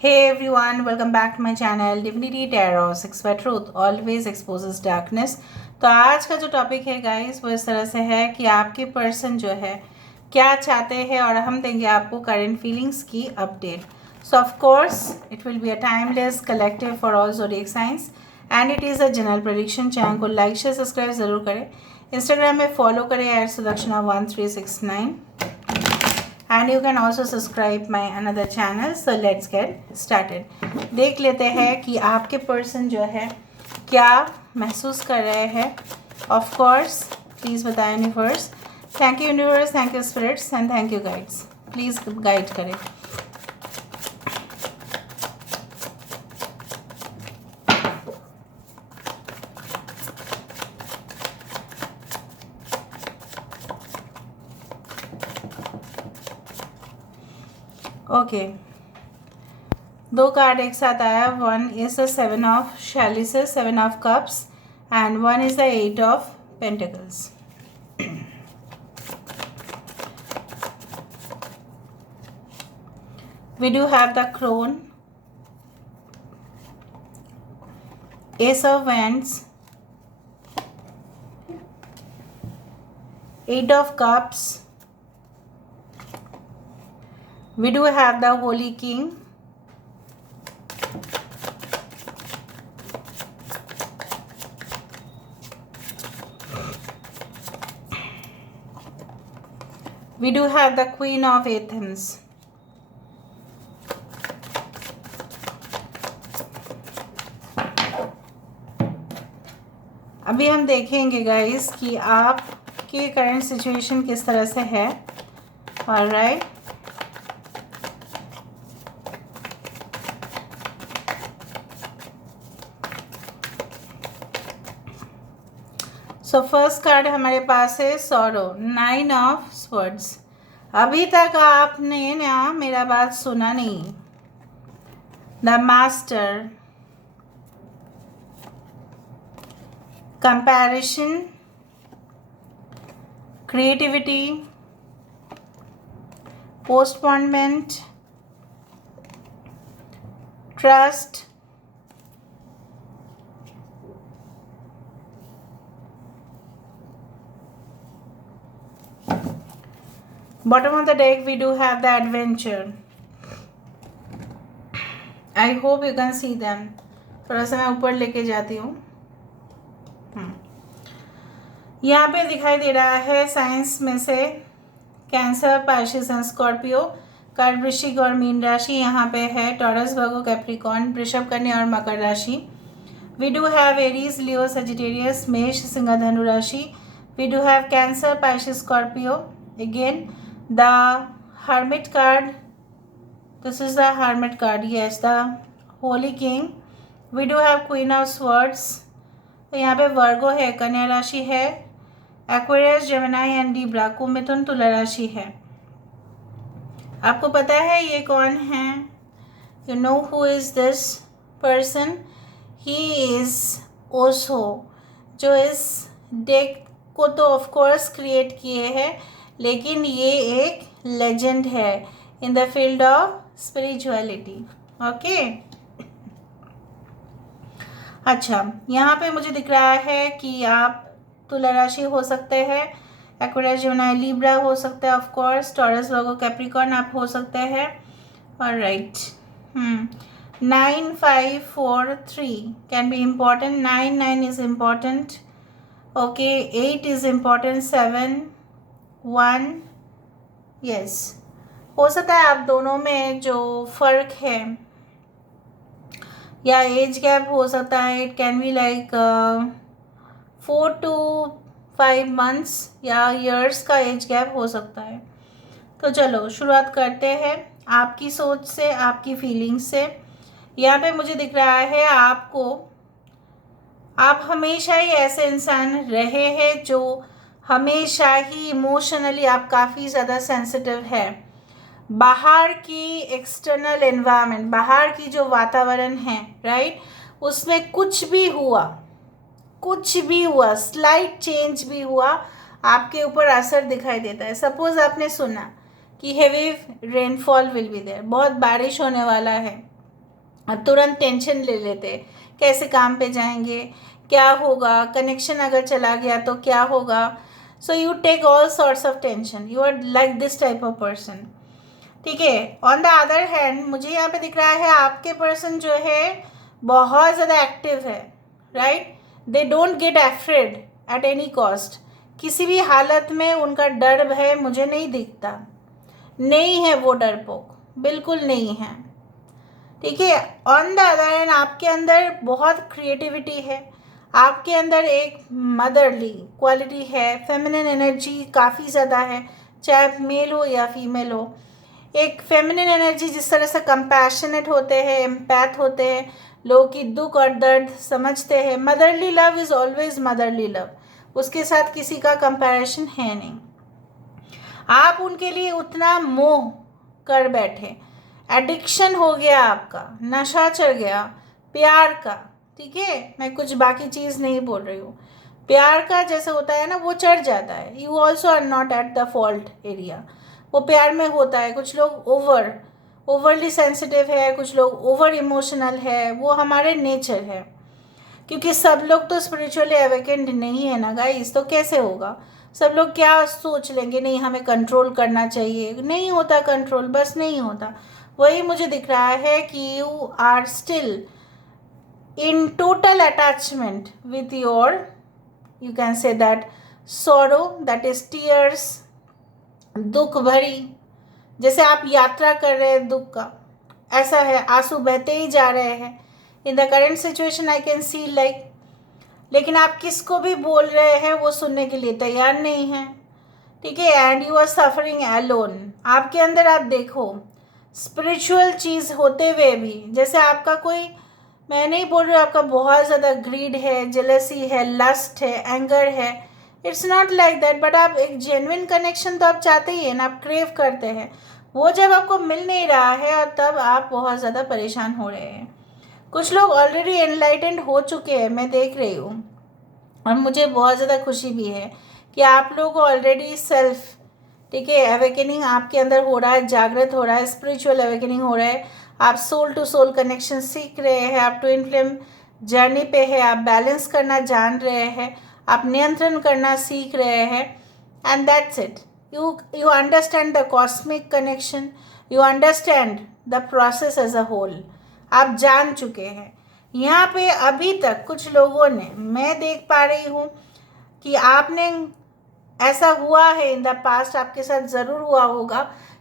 Hey everyone, welcome back to my channel Divinity Tarot 6 by Truth always exposes darkness। तो आज का जो topic है गाइस वो इस तरह से है कि आपके पर्सन जो है क्या चाहते हैं और हम देंगे आपको करंट फीलिंग्स की update. So of course it will be a timeless collective for all zodiac science and it is a general prediction. Channel को लाइक शेयर सब्सक्राइब ज़रूर करें, इंस्टाग्राम में फॉलो करें @sudakshanah1369 and you can also subscribe my another channel। so let's get started। देख लेते हैं कि आपके पर्सन जो है क्या महसूस कर रहे हैं। ऑफ कोर्स प्लीज़ बताएं universe. Thank you universe, thank you spirits and thank you guides. Please guide करें। ओके दो कार्ड एक साथ आया। One is the 7 of chalices, 7 of cups and one is the 8 of pentacles. we do have the crone, ace of wands, 8 of cups, we do have the holy king, we do have the queen of Athens। अभी हम देखेंगे guys कि आपके current situation किस तरह से है। Alright, so first card हमारे पास है सॉरो, 9 ऑफ स्वर्ड्स। अभी तक आपने ना मेरा बात सुना नहीं। The master, comparison, creativity, postponement, trust, bottom of the deck we do have the adventure। I hope you can see them। थोड़ा सा मैं ऊपर लेके जाती हूँ। यहाँ पे दिखाई दे रहा है साइंस में से कैंसर, पाइसेस एंड स्कॉर्पियो, कर्क, वृश्चिक और मीन राशि। यहाँ पे है टॉरस, वर्गो, कैप्रिकॉर्न, वृषभ, कन्या और मकर राशि। We do have Aries, Leo, Sagittarius, मेष, सिंह, धनु राशि। We do have Cancer, Pisces, Scorpio. Again the hermit card, this is the hermit card, yes, the holy king. We do have queen of swords. तो यहाँ पे Virgo है, कन्या राशि है, एक्वेरियस, जेमिनी एंड लिब्रा, कुंभ, मिथुन, तुला राशि है। आपको पता है ये कौन है? You know who is this person? He is Osho, जो इस डेक को तो ऑफ कोर्स क्रिएट किए हैं, लेकिन ये एक लेजेंड है in the field of spirituality. Okay, अच्छा, यहाँ पे मुझे दिख रहा है कि आप तुला राशि हो सकते हैं, एक्वेरियस, जेमिनी, लिब्रा हो सकता है, of course taurus, Virgo, Capricorn आप हो सकते हैं। Alright, 9, 5, 4, 3 can be important. 9 is important. Okay, 8 is important, 7, 1, yes. हो सकता है आप दोनों में जो फर्क है या एज गैप हो सकता है, it can be like 4 to 5 months या ईयर्स का एज गैप हो सकता है। तो चलो शुरुआत करते हैं आपकी सोच से, आपकी फीलिंग्स से। यहाँ पे मुझे दिख रहा है आप हमेशा ही ऐसे इंसान रहे हैं जो हमेशा ही इमोशनली आप काफ़ी ज़्यादा सेंसिटिव है। बाहर की एक्सटर्नल एनवायरनमेंट, बाहर की जो वातावरण है, राइट, उसमें कुछ भी हुआ, स्लाइट चेंज भी हुआ, आपके ऊपर असर दिखाई देता है। सपोज आपने सुना कि heavy rainfall will be there, बहुत बारिश होने वाला है, तुरंत टेंशन ले लेते, कैसे काम पे जाएंगे, क्या होगा, कनेक्शन अगर चला गया तो क्या होगा. So you take all sorts of tension. You are like this type of person. ठीक है. ऑन द अदर हैंड मुझे यहाँ पे दिख रहा है आपके पर्सन जो है बहुत ज़्यादा एक्टिव है. Right. They don't get afraid eight any cost. किसी भी हालत में उनका डर भय मुझे नहीं दिखता. नहीं है वो डरपोक, बिल्कुल नहीं है. ठीक है. ऑन द अदर हैंड आपके अंदर बहुत क्रिएटिविटी है. आपके अंदर एक मदरली क्वालिटी है. फेमिनिन एनर्जी काफ़ी ज़्यादा है, चाहे मेल हो या फीमेल हो. एक फेमिनिन एनर्जी जिस तरह से कंपैशनेट होते हैं, एम्पैथ होते हैं, लोगों की दुख और दर्द समझते हैं. Motherly love is always motherly love. उसके साथ किसी का कंपैरिजन है नहीं. आप उनके लिए उतना मोह कर बैठे, एडिक्शन हो गया आपका, नशा चढ़ गया प्यार का. ठीक है. मैं कुछ बाकी चीज़ नहीं बोल रही हूँ. प्यार का जैसे होता है ना, वो चढ़ जाता है. You also are not at the fault area. वो प्यार में होता है. कुछ लोग ओवरली सेंसिटिव है, कुछ लोग ओवर इमोशनल है. वो हमारे नेचर है, क्योंकि सब लोग तो स्पिरिचुअली अवेकेंड नहीं है ना गाइस. तो कैसे होगा. सब लोग क्या सोच लेंगे, नहीं हमें कंट्रोल करना चाहिए. नहीं होता कंट्रोल, बस नहीं होता. वही मुझे दिख रहा है कि you are still in total attachment with your, you can say that sorrow, that is tears. दुख भरी, जैसे आप यात्रा कर रहे हैं दुख का, ऐसा है. आंसू बहते ही जा रहे हैं. In the current situation I can see like. लेकिन आप किसको भी बोल रहे हैं वो सुनने के लिए तैयार नहीं हैं. ठीक है. And you are suffering alone. आपके अंदर आप देखो स्पिरिचुअल चीज़ होते हुए भी, जैसे आपका कोई, मैं नहीं बोल रही हूँ आपका बहुत ज़्यादा ग्रीड है, जेलसी है, लस्ट है, एंगर है. It's not like that. But आप एक जेन्युइन कनेक्शन तो आप चाहते ही हैं ना, आप क्रेव करते हैं. वो जब आपको मिल नहीं रहा है और तब आप बहुत ज़्यादा परेशान हो रहे हैं. कुछ लोग ऑलरेडी एनलाइटेंड हो चुके हैं, मैं देख रही हूँ. और मुझे बहुत ज़्यादा खुशी भी है कि आप लोगों को ऑलरेडी सेल्फ, ठीक है, अवेकनिंग आपके अंदर हो रहा है, जागृत हो रहा है, स्पिरिचुअल अवेकनिंग हो रहा है. आप सोल टू सोल कनेक्शन सीख रहे हैं. आप ट्विन फ्लेम जर्नी पे है. आप बैलेंस करना जान रहे हैं. आप नियंत्रण करना सीख रहे हैं. And that's it. You understand the cosmic connection. You understand the process as a whole. आप जान चुके हैं. यहाँ पे अभी तक कुछ लोगों ने, मैं देख पा रही हूँ कि आपने, ऐसा हुआ है इन द पास्ट, आपके साथ ज़रूर हुआ होगा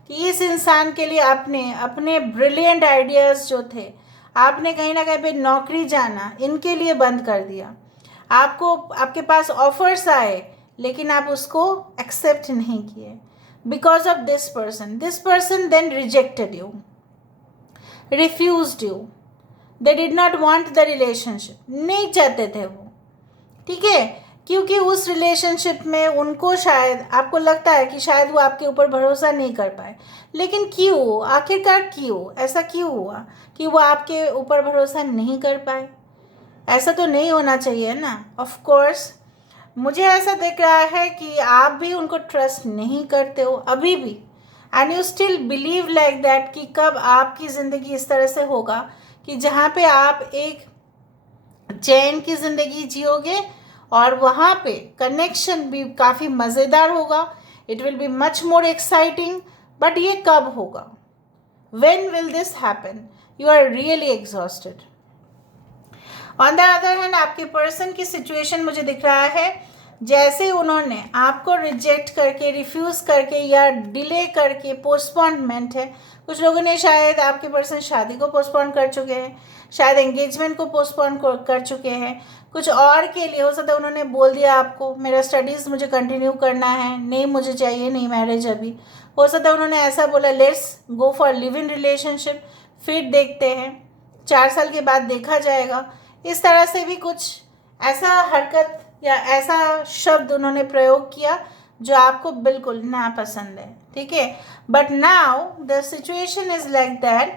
कि इस इंसान के लिए अपने ब्रिलियंट आइडियाज़ जो थे, आपने कहीं ना कहीं पे नौकरी जाना इनके लिए बंद कर दिया. आपके पास ऑफर्स आए लेकिन आप उसको एक्सेप्ट नहीं किए because of this person then rejected you, refused you. They did not want the relationship. नहीं चाहते थे वो. ठीक है. क्योंकि उस रिलेशनशिप में उनको शायद, आपको लगता है कि शायद वो आपके ऊपर भरोसा नहीं कर पाए. लेकिन क्यों, आखिरकार क्यों, ऐसा क्यों हुआ कि वो आपके ऊपर भरोसा नहीं कर पाए. ऐसा तो नहीं होना चाहिए ना. ऑफ कोर्स मुझे ऐसा दिख रहा है कि आप भी उनको ट्रस्ट नहीं करते हो अभी भी. And you still believe like that कि कब आपकी ज़िंदगी इस तरह से होगा कि जहाँ पे आप एक चैन की ज़िंदगी जियोगे और वहाँ पे कनेक्शन भी काफ़ी मज़ेदार होगा. It will be much more exciting. But ये कब होगा, when will this happen. You are really exhausted. On the other hand आपके पर्सन की सिचुएशन मुझे दिख रहा है जैसे उन्होंने आपको रिजेक्ट करके, रिफ्यूज़ करके या डिले करके, पोस्टपोनमेंट है. कुछ लोगों ने, शायद आपके पर्सन शादी को पोस्टपोन कर चुके हैं, शायद एंगेजमेंट को पोस्टपोन कर चुके हैं. कुछ और के लिए हो सकता है उन्होंने बोल दिया आपको मेरा स्टडीज़ मुझे कंटिन्यू करना है, नहीं मुझे चाहिए नहीं मैरिज अभी. हो सकता है उन्होंने ऐसा बोला let's go for live in relationship, फिर देखते हैं, 4 साल के बाद देखा जाएगा. इस तरह से भी कुछ ऐसा हरकत या ऐसा शब्द उन्होंने प्रयोग किया जो आपको बिल्कुल नापसंद है. ठीक है. But now the situation is like that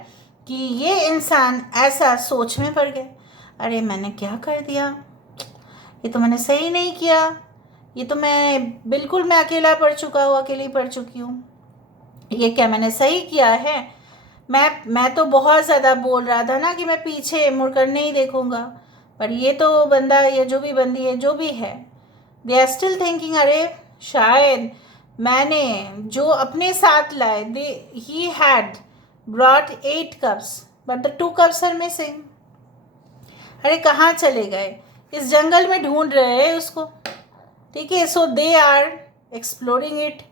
कि ये इंसान ऐसा सोच में पड़ गए, अरे मैंने क्या कर दिया, ये तो मैंने सही नहीं किया, ये तो मैं अकेला पड़ चुका हूँ, अकेली पड़ चुकी हूँ, ये क्या मैंने सही किया है. मैं तो बहुत ज़्यादा बोल रहा था ना कि मैं पीछे मुड़कर नहीं देखूंगा, पर ये तो बंदा, ये जो भी बंदी है, जो भी है, दे आर स्टिल थिंकिंग अरे शायद मैंने जो अपने साथ लाए, दे ही had brought 8 cups but the 2 cups are missing. अरे कहाँ चले गए? इस जंगल में ढूंढ रहे हैं उसको, ठीक है। सो दे आर एक्सप्लोरिंग इट।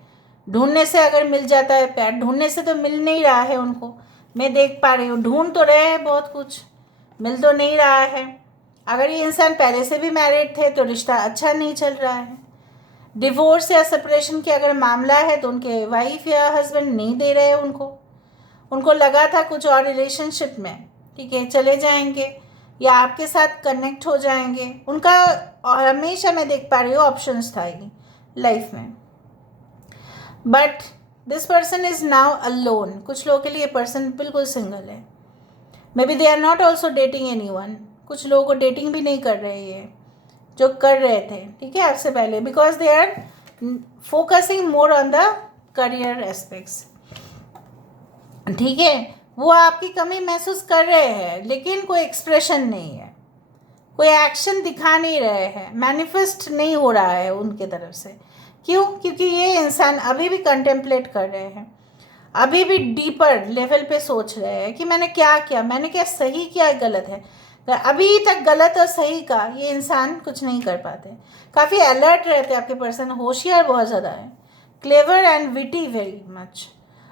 ढूंढने से अगर मिल जाता है प्यार, ढूंढने से तो मिल नहीं रहा है उनको, मैं देख पा रही हूँ। ढूंढ तो रहे हैं बहुत कुछ, मिल तो नहीं रहा है। अगर ये इंसान पहले से भी मैरिड थे तो रिश्ता अच्छा नहीं चल रहा है। डिवोर्स या सेपरेशन के अगर मामला है तो उनके वाइफ या हस्बैंड नहीं दे रहे उनको लगा था कुछ और रिलेशनशिप में, ठीक है, चले जाएंगे या आपके साथ कनेक्ट हो जाएंगे। उनका हमेशा मैं देख पा रही हूँ ऑप्शंस था ये लाइफ में, but this person is now alone. कुछ लोगों के लिए पर्सन बिल्कुल सिंगल है। Maybe they are not also dating anyone. कुछ लोगों को डेटिंग भी नहीं कर रहे हैं जो कर रहे थे, ठीक है, आपसे पहले, because they are focusing more on the career aspects, ठीक है। वो आपकी कमी महसूस कर रहे हैं लेकिन कोई एक्सप्रेशन नहीं है, कोई एक्शन दिखा नहीं रहे हैं, मैनिफेस्ट नहीं हो रहा है उनके तरफ से। क्यों? क्योंकि ये इंसान अभी भी कंटेम्पलेट कर रहे हैं, अभी भी डीपर लेवल पे सोच रहे हैं कि मैंने क्या किया, मैंने क्या सही किया, गलत है। अभी तक गलत और सही का ये इंसान कुछ नहीं कर पाते। काफ़ी अलर्ट रहते हैं आपके पर्सन, होशियार बहुत ज़्यादा है, clever and witty very much.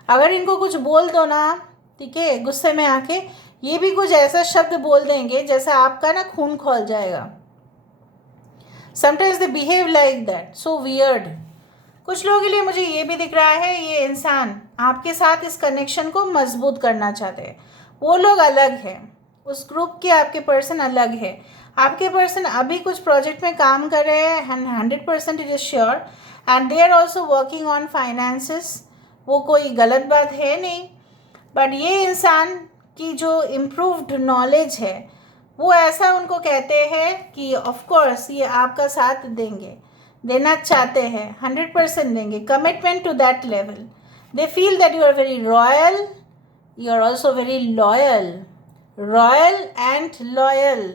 अगर इनको कुछ बोल दो ना, ठीक है, गुस्से में आके ये भी कुछ ऐसा शब्द बोल देंगे जैसा आपका ना खून खौल जाएगा। Sometimes they behave like that, so weird. कुछ लोगों के लिए मुझे ये भी दिख रहा है ये इंसान आपके साथ इस कनेक्शन को मजबूत करना चाहते हैं। वो लोग अलग हैं, उस ग्रुप के आपके पर्सन अलग है। आपके पर्सन अभी कुछ प्रोजेक्ट में काम कर रहे हैं, 100% it is sure, and they are also working on finances. वो कोई गलत बात है नहीं, बट ये इंसान की जो इम्प्रूव्ड नॉलेज है वो ऐसा उनको कहते हैं कि ऑफ कोर्स ये आपका साथ देंगे, देना चाहते हैं, 100% देंगे, commitment to that level. They feel that you are very royal, you are also very loyal, royal and loyal,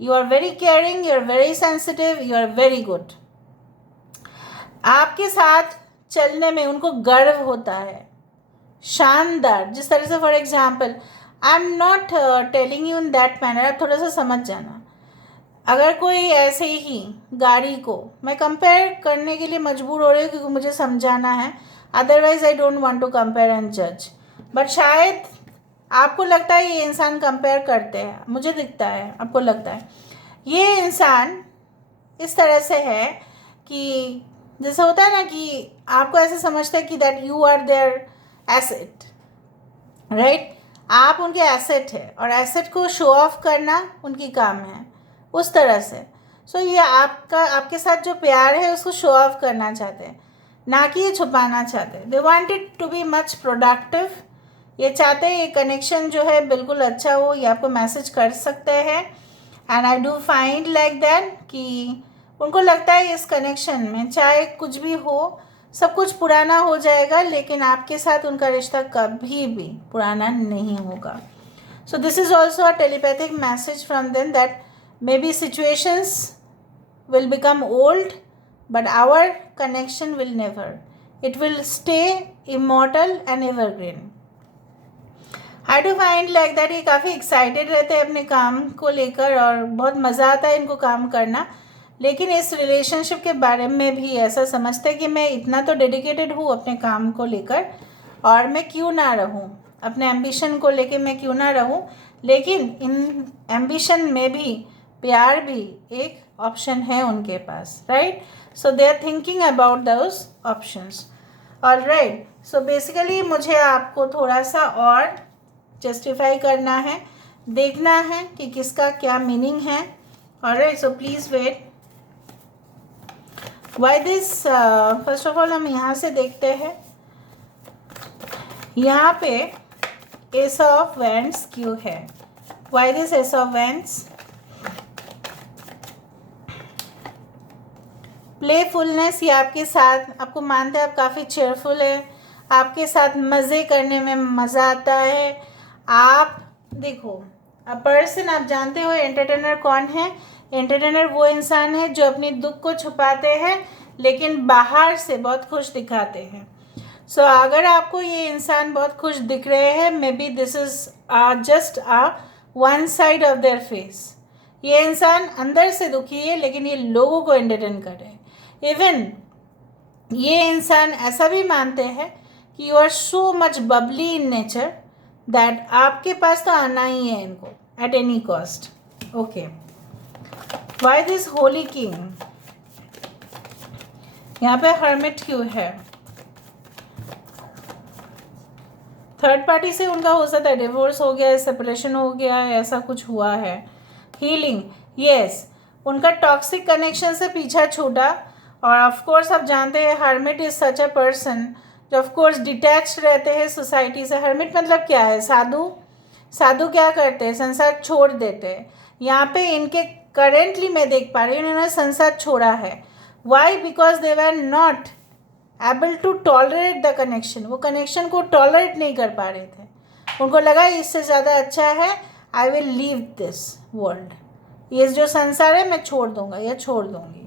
you are very caring, you are very sensitive, you are very good. आपके साथ चलने में उनको गर्व होता है, शानदार। जिस तरह से, for example, I am not telling you in that manner, आप थोड़ा सा समझ जाना। अगर कोई ऐसे ही गाड़ी को, मैं कंपेयर करने के लिए मजबूर हो रही हूँ क्योंकि मुझे समझाना है, otherwise I don't want to compare and जज, बट शायद आपको लगता है ये इंसान कंपेयर करते हैं, मुझे दिखता है आपको लगता है ये इंसान इस तरह से है कि जैसे होता है ना कि आपको ऐसे समझते हैं कि that you are their asset, right. आप उनके एसेट है और एसेट को शो ऑफ करना उनकी काम है, उस तरह से। सो ये आपके साथ जो प्यार है उसको शो ऑफ करना चाहते हैं, ना कि ये छुपाना चाहते हैं। They want it to be much productive. ये चाहते हैं ये कनेक्शन जो है बिल्कुल अच्छा हो, ये आपको मैसेज कर सकते हैं। And I do find like that कि उनको लगता है इस कनेक्शन में चाहे कुछ भी हो, सब कुछ पुराना हो जाएगा, लेकिन आपके साथ उनका रिश्ता कभी भी पुराना नहीं होगा। So this is also a telepathic message from them that may be situations will become old but our connection will never, it will stay immortal and evergreen. I do find like that ये काफ़ी excited रहते हैं अपने काम को लेकर और बहुत मज़ा आता है इनको काम करना, लेकिन इस रिलेशनशिप के बारे में भी ऐसा समझते हैं कि मैं इतना तो डेडिकेटेड हूँ अपने काम को लेकर और मैं क्यों ना रहूँ, अपने एम्बिशन को लेकर मैं क्यों ना रहूँ, लेकिन इन एम्बिशन में भी प्यार भी एक ऑप्शन है उनके पास, right. So they are thinking about those options, alright. So basically मुझे आपको थोड़ा सा और जस्टिफाई करना है, देखना है कि किसका क्या मीनिंग है, alright. So please wait. Why this, first of all हम यहाँ से देखते हैं, यहाँ पे एस ऑफ वैंड्स क्यों है, why this S of wands. Playfulness, ये आपके साथ, आपको मानते हैं आप काफ़ी चेयरफुल है, आपके साथ मज़े करने में मज़ा आता है। आप देखो, अ पर्सन, आप जानते हो एंटरटेनर कौन है? एंटरटेनर वो इंसान है जो अपने दुख को छुपाते हैं लेकिन बाहर से बहुत खुश दिखाते हैं। सो अगर आपको ये इंसान बहुत खुश दिख रहे हैं, may be this is just one side of their face. ये इंसान अंदर से दुखी है लेकिन ये लोगों को एंटरटेन कर रहे हैं। इवन ये इंसान ऐसा भी मानते हैं कि you are so much bubbly in nature that आपके पास तो आना ही है इनको at any cost. Okay, why this holy king? यहाँ पे हर्मिट क्यों है? थर्ड पार्टी से उनका हो सकता है डिवोर्स हो गया है, सेपरेशन हो गया है, ऐसा कुछ हुआ है। हीलिंग, यस, उनका टॉक्सिक कनेक्शन से पीछा छूटा। और ऑफ कोर्स आप जानते हैं hermit is such a person जो ऑफ कोर्स डिटैच्ड रहते हैं सोसाइटी से। हर्मिट मतलब क्या है? साधु। साधु क्या करते हैं? संसार छोड़ देते हैं। यहाँ पे इनके करेंटली मैं देख पा रही हूँ इन्होंने संसार छोड़ा है। Why? Because they were not able to tolerate the connection. वो कनेक्शन को टॉलरेट नहीं कर पा रहे थे। उनको लगा इससे ज़्यादा अच्छा है I will leave this world, ये जो संसार है मैं छोड़ दूंगा या छोड़ दूंगी,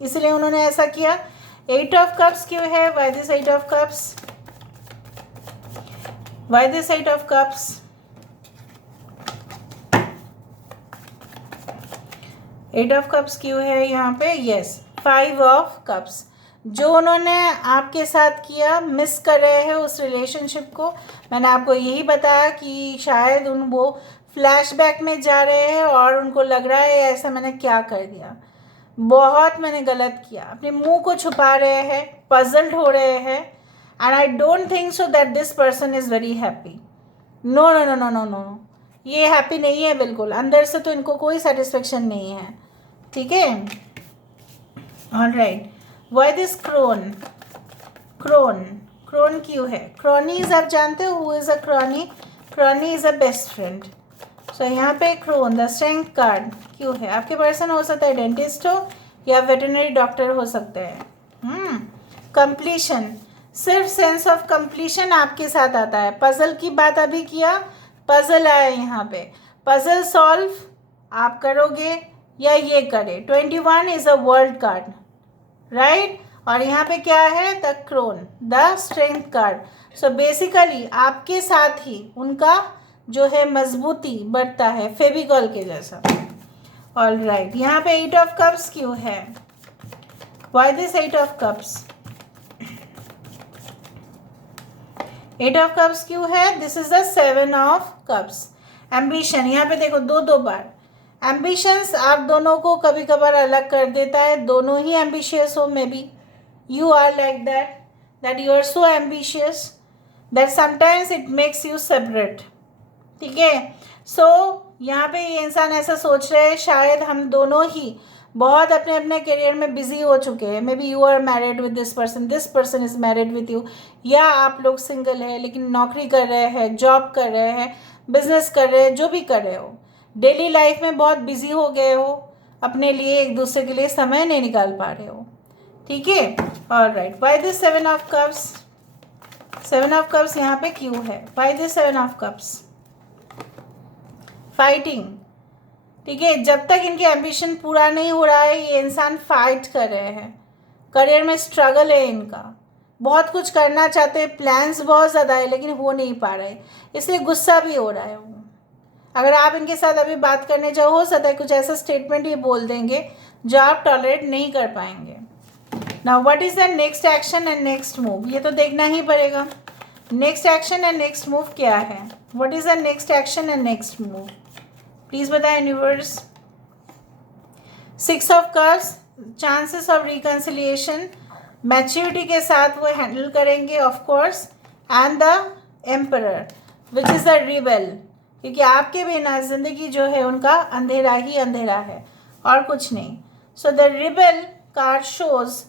इसलिए उन्होंने ऐसा किया। 8 ऑफ कप्स क्यों है? Why this 8 of cups? Why this 8 of cups? 8 of cups क्यों है यहाँ पे? Yes, 5 of cups. जो उन्होंने आपके साथ किया, मिस कर रहे हैं उस रिलेशनशिप को। मैंने आपको यही बताया कि शायद वो फ्लैशबैक में जा रहे हैं और उनको लग रहा है ऐसा मैंने क्या कर दिया, बहुत मैंने गलत किया, अपने मुंह को छुपा रहे हैं, पजल्ड हो रहे हैं। And I don't think so that this person is very happy. No no no no no no, ये हैप्पी नहीं है बिल्कुल। अंदर से तो इनको कोई सेटिस्फेक्शन नहीं है। ठीक है, alright. Why this crone? Crone, crone क्यों है? क्रॉनीज आप जानते हो who is a crony? Crony is a best friend. So यहाँ पे क्रोन, द स्ट्रेंथ कार्ड क्यों है? आपके पर्सन हो सकता है डेंटिस्ट हो या वेटरनरी डॉक्टर हो सकते हैं। कंप्लीशन, सिर्फ सेंस ऑफ कंप्लीशन आपके साथ आता है। पजल की बात अभी किया, पजल आया यहाँ पे, पजल सॉल्व आप करोगे या ये करे। 21 is a world card, right. और यहाँ पे क्या है? The crown, the strength card. So basically आपके साथ ही उनका जो है मजबूती बढ़ता है, फेविकॉल के जैसा। ऑलराइट, यहाँ पे 8 ऑफ कप्स क्यों है? Why this 8 of cups? 8 of cups क्यों है? This is the 7 of cups. Ambition, यहाँ पे देखो दो बार एम्बिशंस आप दोनों को कभी कभार अलग कर देता है। दोनों ही एम्बिशियस हो, maybe you are like that you are so ambitious that sometimes it makes you separate. ठीक है, सो यहाँ पे ये इंसान ऐसा सोच रहे हैं शायद हम दोनों ही बहुत अपने अपने करियर में बिजी हो चुके हैं। Maybe you are married with this person is married with you, या आप लोग सिंगल है लेकिन नौकरी कर रहे हैं, जॉब कर रहे हैं, बिजनेस कर रहे हैं, जो भी कर रहे हो, डेली लाइफ में बहुत बिजी हो गए हो, अपने लिए एक दूसरे के लिए समय नहीं निकाल पा रहे हो। ठीक है, alright. Why this 7 of cups? 7 of cups यहाँ पे क्यों है? Why this 7 of cups? Fighting. ठीक है, जब तक इनके एम्बिशन पूरा नहीं हो रहा है ये इंसान फाइट कर रहे हैं। करियर में स्ट्रगल है इनका, बहुत कुछ करना चाहते हैं, प्लान्स बहुत ज़्यादा है लेकिन हो नहीं पा रहे, इसलिए गुस्सा भी हो रहा है वो। अगर आप इनके साथ अभी बात करने जाओ, हो सकता है कुछ ऐसा स्टेटमेंट ये बोल देंगे जो आप टॉलरेट नहीं कर पाएंगे। Now what is the next action and next move? ये तो देखना ही पड़ेगा। Next action and next move क्या है? What is the next action and next move? Please बताएं universe. 6 of cups, chances of reconciliation, maturity के साथ वो हैंडल करेंगे of course. And the emperor which is the rebel, क्योंकि आपके बिना ज़िंदगी जो है उनका अंधेरा ही अंधेरा है और कुछ नहीं। So the rebel card shows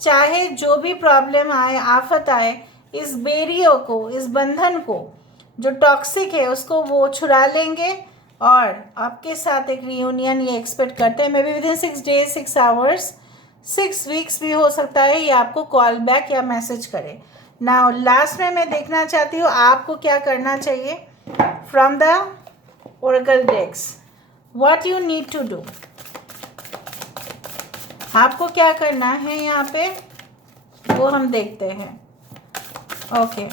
चाहे जो भी प्रॉब्लम आए, आफत आए, इस बेरियो को, इस बंधन को जो टॉक्सिक है उसको वो छुड़ा लेंगे और आपके साथ एक रियूनियन ये एक्सपेक्ट करते हैं। May be within 6 days, 6 hours, 6 weeks भी हो सकता है ये आपको कॉल बैक या मैसेज करे। नाउ लास्ट में मैं देखना चाहती हूँ आपको क्या करना चाहिए from the oracle decks, what you need to do. आपको क्या करना है यहाँ पे वो हम देखते हैं। ओके,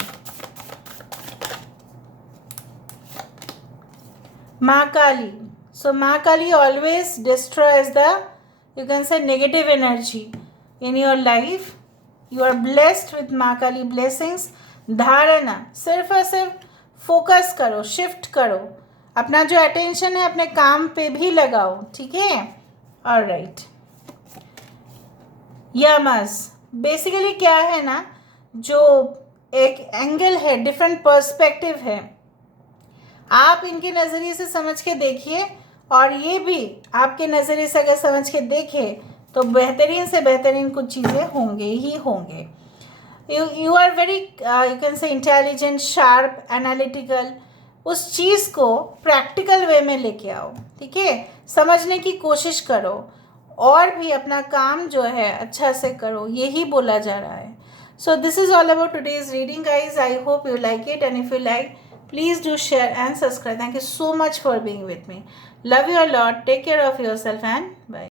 माँ काली, सो माँ Kali always destroys the, you can say, negative energy in your life. You are blessed with माँ काली blessings. धारणा, सिर्फ और सिर्फ फोकस करो, शिफ्ट करो, अपना जो अटेंशन है अपने काम पे भी लगाओ, ठीक है। ऑलराइट, यमस बेसिकली क्या है ना, जो एक एंगल है, डिफरेंट पर्सपेक्टिव है, आप इनके नज़रिए से समझ के देखिए और ये भी आपके नज़रिए से अगर समझ के देखें तो बेहतरीन से बेहतरीन कुछ चीज़ें होंगे ही होंगे। You are very you can say intelligent, sharp, analytical. उस चीज़ को प्रैक्टिकल वे में लेके आओ, ठीक है, समझने की कोशिश करो और भी अपना काम जो है अच्छा से करो, यही बोला जा रहा है। So this is all about today's reading guys. I hope you like it, and if you like, please do share and subscribe. Thank you so much for being with me. Love you a lot. Take care of yourself and bye.